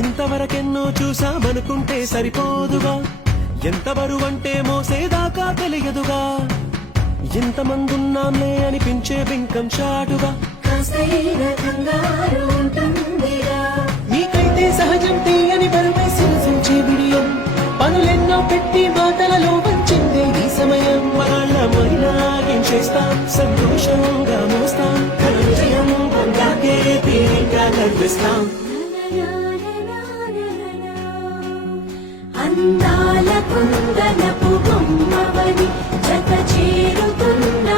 ఇంతవరకెన్నో చూసామనుకుంటే సరిపోదుగా, ఎంత బరువంటే మోసేదాకా తెలియదుగా, ఇంతమందున్నాంలే అనిపించే బింకం చాటుగా. నీకైతే సహజం తీయని బరువే సిరసించే బిడియం, పనులెన్నో పెట్టి మాటలలో వంచిందే ఈ సమయం. మనాళ్ళమైనాగేం చేస్తాం, సంతోషంగా మోస్తాం, ఘన విజయం పొందాకే తీరిగ్గా గర్విస్తాం. అందాల కుందనపు బొమ్మవని జత చేరుతున్న